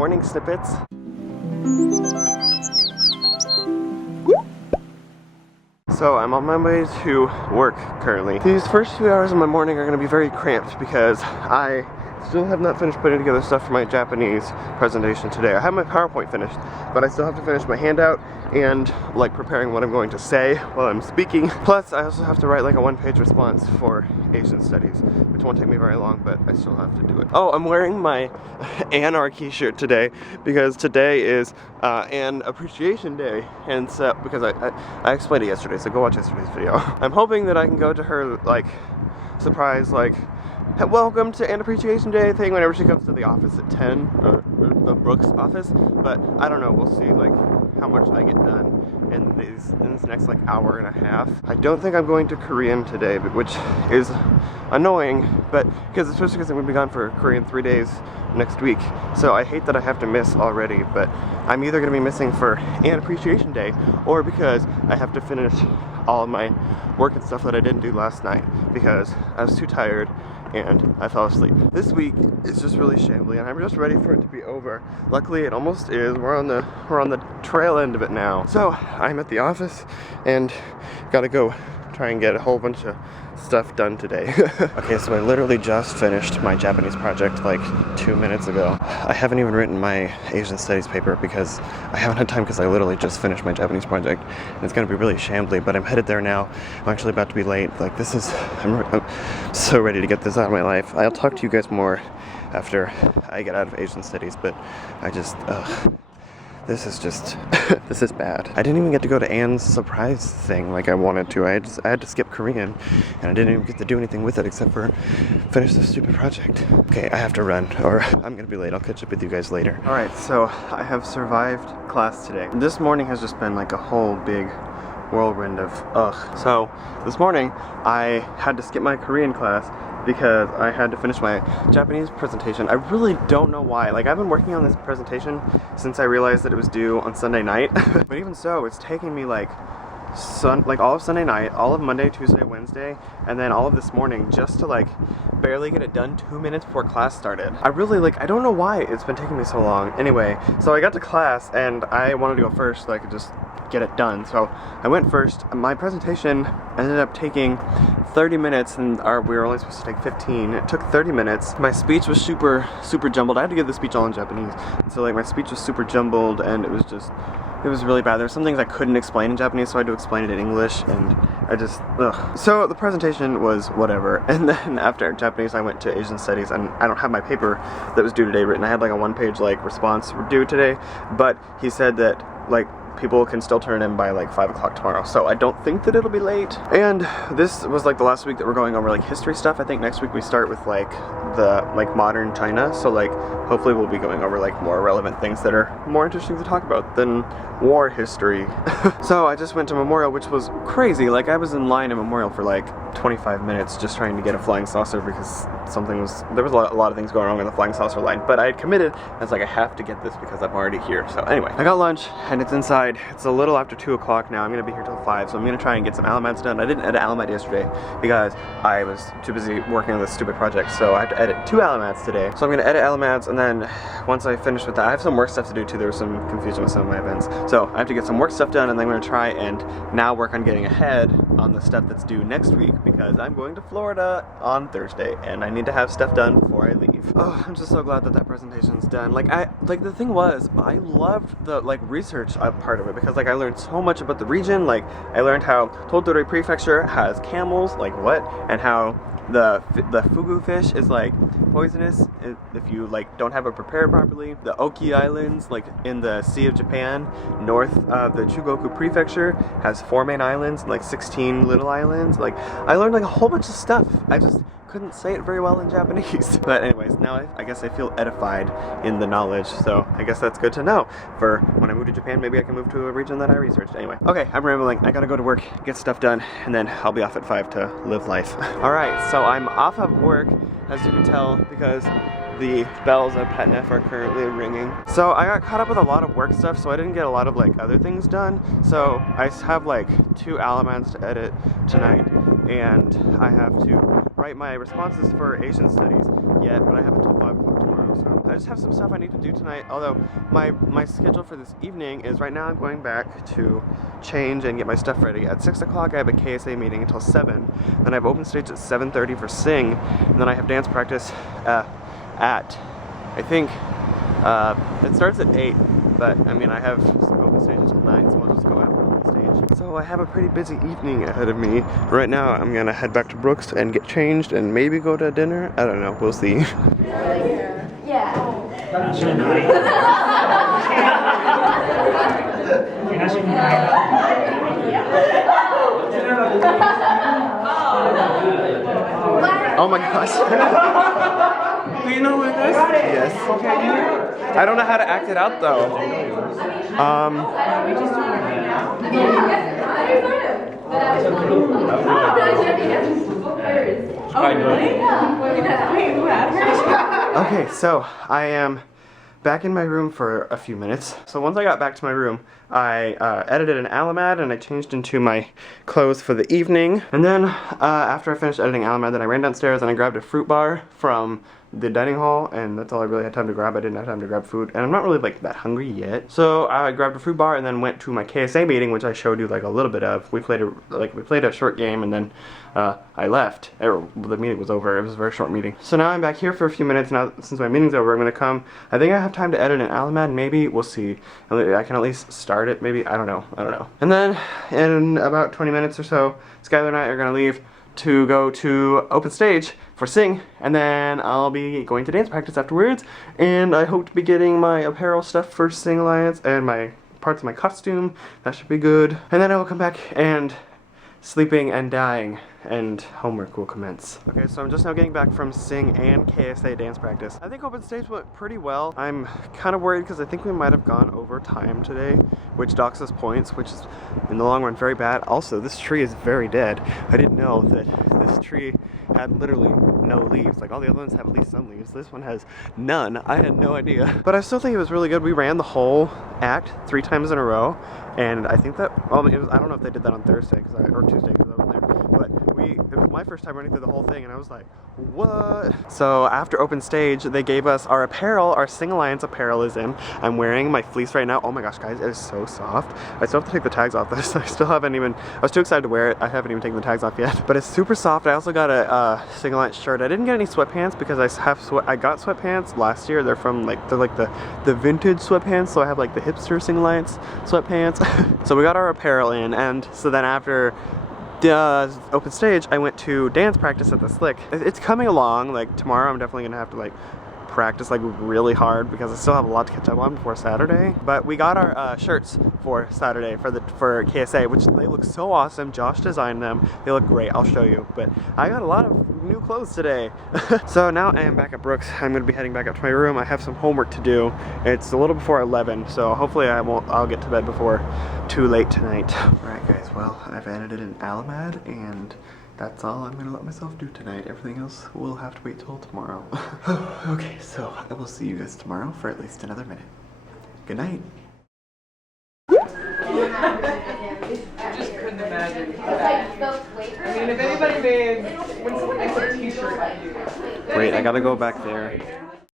morning snippets. So I'm on my way to work currently. These first few hours of my morning are going to be very cramped because I still have not finished putting together stuff for my Japanese presentation today. I have my PowerPoint finished, but I still have to finish my handout and like preparing what I'm going to say while I'm speaking. Plus, I also have to write like a one-page response for Asian Studies, which won't take me very long, but I still have to do it. Oh, I'm wearing my Anarchy shirt today because today is an appreciation day, and so because I explained it yesterday, so go watch yesterday's video. I'm hoping that I can go to her like surprise like welcome to an appreciation day thing whenever she comes to the office at 10, or the Brooks office, but I don't know, we'll see like how much I get done in this next like hour and a half. I don't think I'm going to Korean today, but which is annoying, but especially because I'm going to be gone for Korean 3 days next week, so I hate that I have to miss already, but I'm either going to be missing for an appreciation day or because I have to finish all of my work and stuff that I didn't do last night because I was too tired and I fell asleep. This week is just really shambly and I'm just ready for it to be over. Luckily it almost is. We're on the trail end of it now. So I'm at the office and gotta go try and get a whole bunch of stuff done today. Okay, so I literally just finished my Japanese project like 2 minutes ago. I haven't even written my Asian Studies paper because I haven't had time because I literally just finished my Japanese project and it's gonna be really shambly, but I'm headed there now. I'm actually about to be late. Like this is, I'm so ready to get this out of my life. I'll talk to you guys more after I get out of Asian Studies, but I just, this is just, this is bad. I didn't even get to go to Anne's surprise thing like I wanted to. I had to skip Korean, and I didn't even get to do anything with it except for finish this stupid project. Okay, I have to run, or I'm gonna be late. I'll catch up with you guys later. Alright, so I have survived class today. This morning has just been like a whole big whirlwind of ugh. So, this morning, I had to skip my Korean class because I had to finish my Japanese presentation. I really don't know why. Like, I've been working on this presentation since I realized that it was due on Sunday night. But even so, it's taking me like all of Sunday night, all of Monday, Tuesday, Wednesday, and then all of this morning just to like barely get it done 2 minutes before class started. I don't know why it's been taking me so long. Anyway, so I got to class and I wanted to go first so I could just get it done. So I went first. My presentation ended up taking 30 minutes and we were only supposed to take 15. It took 30 minutes. My speech was super jumbled. I had to give the speech all in Japanese. And so like my speech was super jumbled and it was really bad. There were some things I couldn't explain in Japanese, so I had to explain it in English, and I just, ugh. So the presentation was whatever, and then after Japanese I went to Asian Studies, and I don't have my paper that was due today written. I had like a one-page like response due today, but he said that like people can still turn it in by like 5 o'clock tomorrow, so I don't think that it'll be late. And this was like the last week that we're going over like history stuff. I think next week we start with like the modern China, so like hopefully we'll be going over like more relevant things that are more interesting to talk about than war history. So I just went to Memorial, which was crazy. Like I was in line at Memorial for like 25 minutes just trying to get a flying saucer because there was a lot of things going on in the flying saucer line, but I had committed. I was like, I have to get this because I'm already here. So anyway, I got lunch and it's inside. It's a little after 2 o'clock now. I'm gonna be here till 5, so I'm gonna try and get some ALAMADs done. I didn't edit ALAMAD yesterday because I was too busy working on this stupid project, so I have to edit 2 ALAMADs today. So I'm gonna edit ALAMADs, and then once I finish with that, I have some work stuff to do too. There was some confusion with some of my events. So I have to get some work stuff done, and then I'm gonna try and now work on getting ahead on the stuff that's due next week because I'm going to Florida on Thursday, and I need to have stuff done before I leave. Oh, I'm just so glad that presentation's done. Like the thing was, I loved the like research part of it because like I learned so much about the region. Like I learned how Tottori Prefecture has camels, like what, and how the fugu fish is like poisonous if you like don't have it prepared properly. The Oki Islands, like in the Sea of Japan, north of the Chugoku Prefecture, has 4 main islands and like 16 little islands. Like I learned like a whole bunch of stuff. I just couldn't say it very well in Japanese. But anyways, now I guess I feel edified in the knowledge, so I guess that's good to know. For when I move to Japan, maybe I can move to a region that I researched. Anyway, okay, I'm rambling. I gotta go to work, get stuff done, and then I'll be off at 5 to live life. Alright, so I'm off of work, as you can tell, because the bells at Petnef are currently ringing. So I got caught up with a lot of work stuff, so I didn't get a lot of like other things done. So I have like 2 ALAMADs to edit tonight, and I have to write my responses for Asian Studies yet, but I have until 5 o'clock tomorrow. So I just have some stuff I need to do tonight, although my schedule for this evening is right now I'm going back to change and get my stuff ready. At 6 o'clock I have a KSA meeting until 7, then I have open stage at 7:30 for sing, and then I have dance practice at, I think, it starts at 8, but I mean I have open stage until 9, so I'll just go after open stage. So I have a pretty busy evening ahead of me. Right now I'm gonna head back to Brooks and get changed and maybe go to dinner. I don't know, we'll see. Yeah. Oh my gosh. Do you know who it is? Yes. I don't know how to act it out though. Okay, so I am back in my room for a few minutes. So once I got back to my room, I edited an ALAMAD and I changed into my clothes for the evening. And then after I finished editing ALAMAD, then I ran downstairs and I grabbed a fruit bar from the dining hall, and that's all I really had time to grab. I didn't have time to grab food, and I'm not really like that hungry yet. So I grabbed a fruit bar and then went to my KSA meeting, which I showed you like a little bit of. We played a short game, and then I left. The meeting was over. It was a very short meeting. So now I'm back here for a few minutes. Now since my meeting's over, I'm gonna come. I think I have time to edit an ALAMAD. Maybe we'll see. I can at least start it. Maybe I don't know. And then in about 20 minutes or so, Skylar and I are gonna leave to go to open stage for sing, and then I'll be going to dance practice afterwards, and I hope to be getting my apparel stuff for Sing Alliance and my parts of my costume. That should be good. And then I will come back and sleeping and dying, and homework will commence. Okay, so I'm just now getting back from Sing and KSA dance practice. I think open stage went pretty well. I'm kind of worried because I think we might have gone over time today, which docks us points, which is in the long run very bad. Also, this tree is very dead. I didn't know that this tree had literally no leaves. Like all the other ones have at least some leaves. This one has none. I had no idea. But I still think it was really good. We ran the whole act 3 times in a row, and I think that, well, I don't know if they did that on Thursday or Tuesday because I wasn't there, but it was my first time running through the whole thing, and I was like, what? So after open stage, they gave us our apparel. Our Sing Alliance apparel is in. I'm wearing my fleece right now. Oh my gosh, guys, it is so soft. I still have to take the tags off this. I was too excited to wear it. I haven't even taken the tags off yet, but it's super soft. I also got a Sing Alliance shirt. I didn't get any sweatpants because I got sweatpants last year. They're like the vintage sweatpants, so I have like the hipster Sing Alliance sweatpants. So we got our apparel in, and so then after open stage, I went to dance practice at the Slick. It's coming along. Like tomorrow I'm definitely gonna have to like practice like really hard because I still have a lot to catch up on before Saturday. But we got our shirts for Saturday for KSA, which they look so awesome. Josh designed them. They look great. I'll show you. But I got a lot of new clothes today. So now I am back at Brooks. I'm gonna be heading back up to my room. I have some homework to do. It's a little before 11, so hopefully I'll get to bed before too late tonight. Alright guys, well, I've edited an ALAMAD, and that's all I'm gonna let myself do tonight. Everything else will have to wait till tomorrow. Okay, so I will see you guys tomorrow for at least another minute. Good night. I just couldn't imagine that. I mean, if anybody when someone makes a t-shirt. Wait, I gotta go back there.